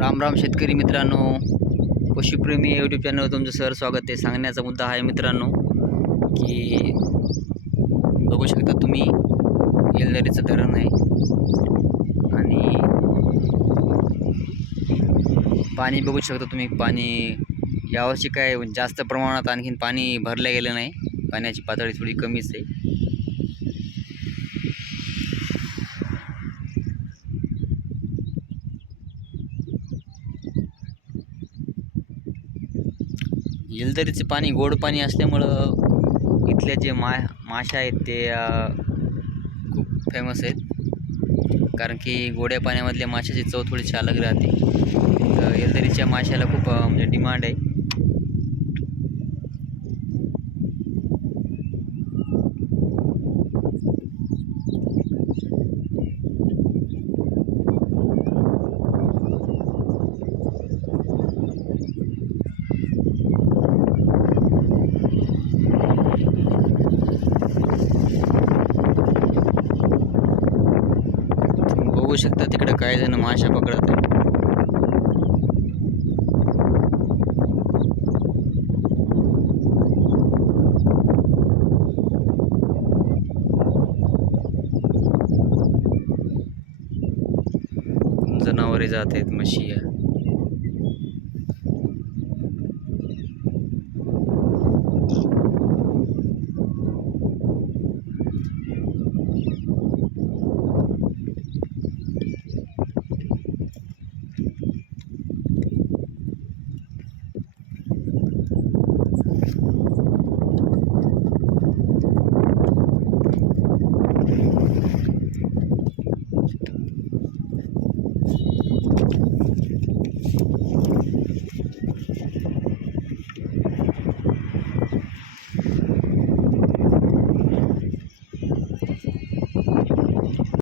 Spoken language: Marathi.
राम राम शेतकरी मित्रांनो, पशुप्रेमी यूट्यूब चॅनलवर तुमचं स्वागत आहे. सांगण्याचा मुद्दा आहे मित्रांनो की बघू शकता तुम्ही येलदरीचं धरण आहे आणि पाणी बघू शकता तुम्ही. पाणी यावर्षी काय जास्त प्रमाणात आणखीन पाणी भरलं गेलं नाही. पाण्याची पातळी थोडी कमीच आहे. येलदरीचे पाणी गोड पाणी असल्यामुळं इथल्या जे माशा आहेत ते खूप फेमस आहेत, कारण की गोड्या पाण्यामधल्या माशाची चव थोडीशी अलग राहते. तर येलदरीच्या माशाला खूप म्हणजे डिमांड आहे. बघू शकता तिकडे काही जण माशा पकडत आहेत. जनावरे जात आहेत, म्हशी आहे.